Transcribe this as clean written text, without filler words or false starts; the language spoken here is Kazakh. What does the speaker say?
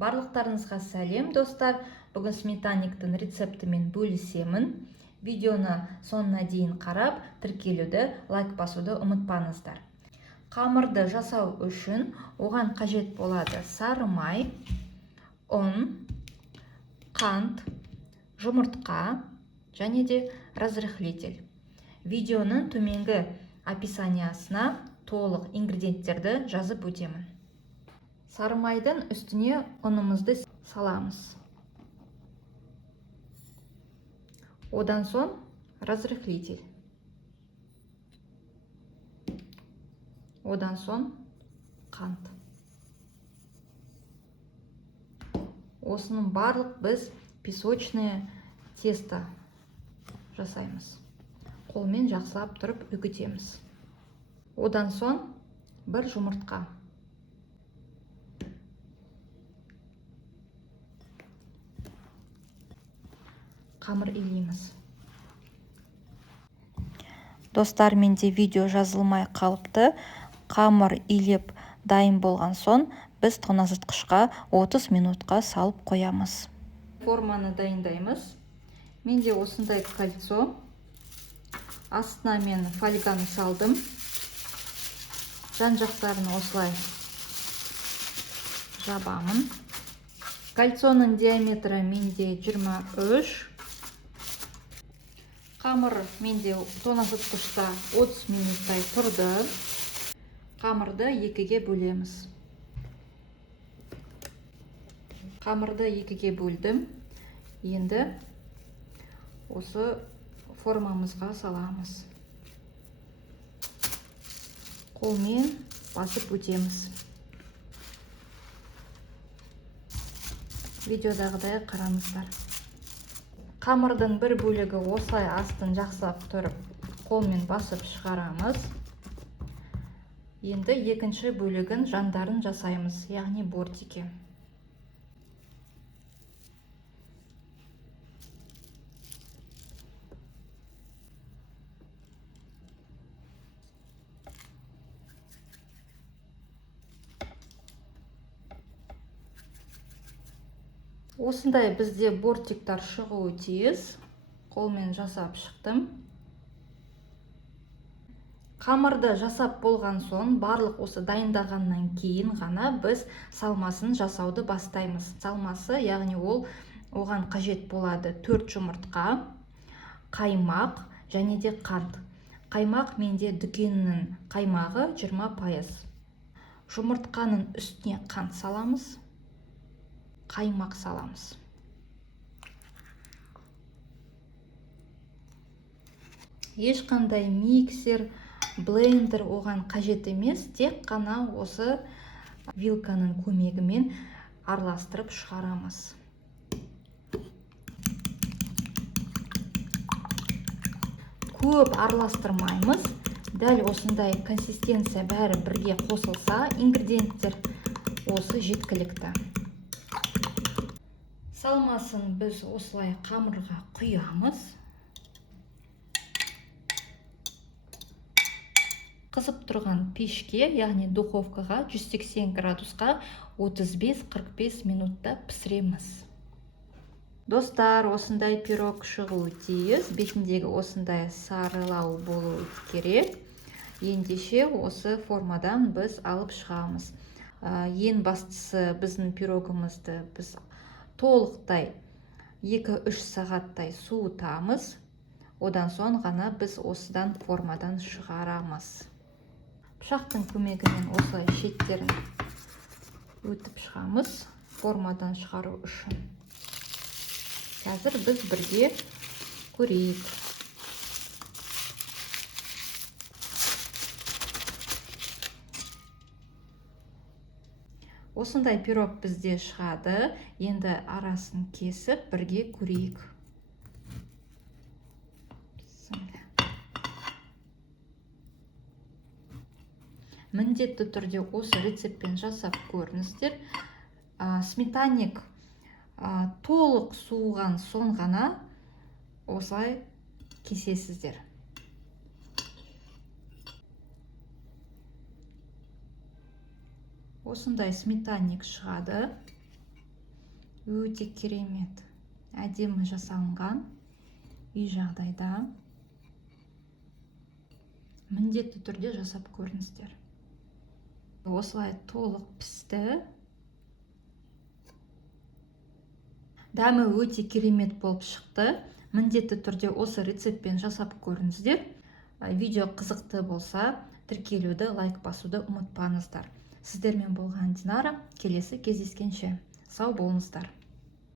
Барлықтарыңызға сәлем достар. Бүгін сметанниктің рецептімен бөлісемін. Видеоны соңына дейін қарап, тіркелуді, лайк басуды ұмытпаңыздар. Қамырды жасау үшін оған қажет болады сары май, ұн, қант, жұмыртқа және де разрыхлитель. Видеоның төменгі описаниясына толық ингредиенттерді жазып өтемін. Сары майдың үстіне ұнымызды саламыз. Одан соң разрыхлитель. Одан соң қант. Осының барлық біз песочное тесто жасаймыз. Қолмен жақсылап тұрып үгітеміз. Одан соң бір жұмыртқа. Қамыр илейміз. Достар, менде видео жазылмай қалыпты. Қамыр илеп дайын болған соң біз тоңазытқышқа 30 минутқа салып қоямыз. Форманы дайындаймыз. Менде осындай кольцо. Астына мен фольганы салдым. Жан жақтарын осылай жабамын. Кольцоның диаметрі менде 23. Қамыр менде тоңазытқышта 30 минуттай тұрды. Қамырды екіге бөлеміз. Қамырды екіге бөлдім. Енді осы формамызға саламыз. Қолмен басып өтеміз. Видеодағыдай қараңыздар. Қамырдың бір бөлігі осылай астын жақсылап тұрып, қолмен басып шығарамыз. Енді екінші бөлігін жандарын жасаймыз, яғни бортики. Осындай бізде бортиктар шығуы тиіс. Қолмен жасап шықтым. Қамырды жасап болған соң, барлық осы дайындағаннан кейін ғана біз салмасын жасауды бастаймыз. Салмасы, яғни оған қажет болады 4 жұмыртқа, қаймақ және де қант. Қаймақ менде дүкеннің қаймағы 20%. Жұмыртқаның үстіне қант саламыз. Қаймақ саламыз. Ешқандай миксер, блендер оған қажет емес, тек қана осы вилканың көмегімен араластырып шығарамыз. Көп араластырмаймыз. Дәл осындай консистенция бәрі бірге қосылса, ингредиенттер осы жеткілікті. Салмасын біз осылай қамырға құямыз. Қызып тұрған пешке, яғни духовкаға 180 градусқа 35-45 минутта пісіреміз. Достар, осындай пирог шығуы тиіс. Бетіндегі осындай сарылау болуы керек. Ендеше осы формадан біз алып шығамыз. Ең бастысы біздің пирогымызды біз толықтай 2-3 сағаттай суытамыз. Одан соң ғана біз осыдан формадан шығарамыз. Пышақтың көмегімен осылай шеттерін өтіп шығамыз формадан шығару үшін. Қазір біз бірге көрейік. Осындай пирог бізде шығады. Енді арасын кесіп бірге көрейік. Міндетті түрде осы рецептпен жасап көріңіздер. Сметанник толық суыған соң ғана осылай кесесіздер. Осындай сметанник шығады. өте керемет, әдемі жасалынған үй жағдайда. Міндетті түрде жасап көріңіздер. Осылай толық пісті. Дәмі өте керемет болып шықты. Міндетті түрде осы рецептпен жасап көріңіздер. Видео қызықты болса, тіркелуді, лайк басуды ұмытпаңыздар. Сіздермен болған Динара. Келесі кездескенше сау болыңыздар.